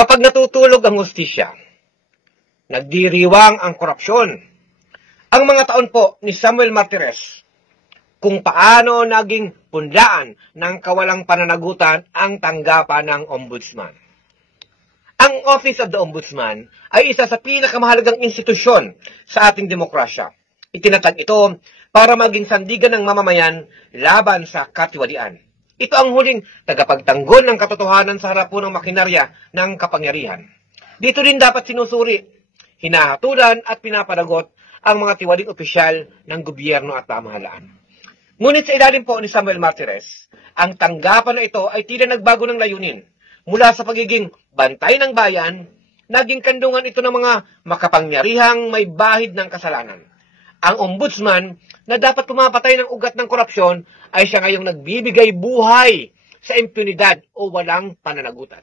Kapag natutulog ang hustisya, nagdiriwang ang korupsyon. Ang mga taon po ni Samuel Martires, kung paano naging punlaan ng kawalang pananagutan ang tanggapan ng Ombudsman. Ang Office of the Ombudsman ay isa sa pinakamahalagang institusyon sa ating demokrasya. Itinatag ito para maging sandigan ng mamamayan laban sa katiwalian. Ito ang huling tagapagtanggol ng katotohanan sa harap po ng makinarya ng kapangyarihan. Dito din dapat sinusuri, hinahatulan at pinapanagot ang mga tiwaling opisyal ng gobyerno at pamahalaan. Ngunit sa ilalim po ni Samuel Martires, ang tanggapan na ito ay tila nagbago ng layunin. Mula sa pagiging bantay ng bayan, naging kandungan ito ng mga makapangyarihang may bahid ng kasalanan. Ang ombudsman na dapat pumapatay ng ugat ng korupsyon ay siya ngayong nagbibigay buhay sa impunidad o walang pananagutan.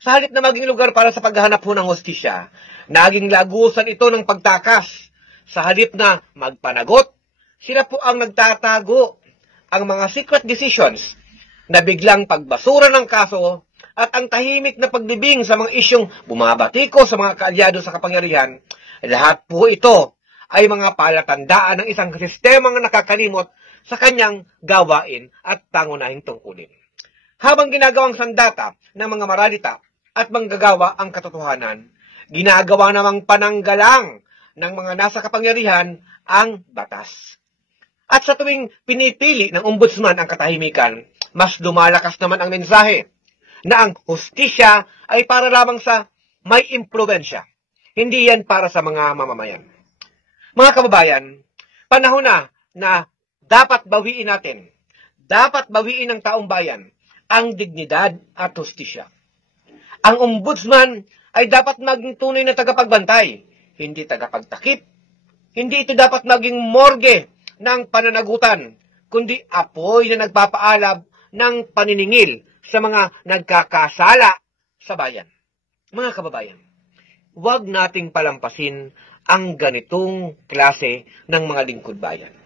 Sa halip na maging lugar para sa paghahanap po ng hustisya, naging lagusan ito ng pagtakas. Sa halip na magpanagot, sila po ang nagtatago. Ang mga secret decisions na biglang pagbasura ng kaso at ang tahimik na paglibing sa mga isyong bumabatiko sa mga kaalyado sa kapangyarihan, lahat po ito ay mga palatandaan ng isang sistemang nakakalimot sa kanyang gawain at pangunahing tungkulin. Habang ginagawang sandata ng mga maralita at manggagawa ang katotohanan, ginagawa namang pananggalang ng mga nasa kapangyarihan ang batas. At sa tuwing pinipili ng ombudsman ang katahimikan, mas lumalakas naman ang mensahe na ang hustisya ay para lamang sa may impluwensya. Hindi yan para sa mga mamamayan. Mga kababayan, panahon na dapat bawiin natin, dapat bawiin ng taong bayan ang dignidad at hustisya. Ang ombudsman ay dapat maging tunay na tagapagbantay, hindi tagapagtakip. Hindi ito dapat maging morgue ng pananagutan, kundi apoy na nagpapaalab ng paniningil sa mga nagkakasala sa bayan. Mga kababayan, huwag nating palampasin ang ganitong klase ng mga lingkod bayan.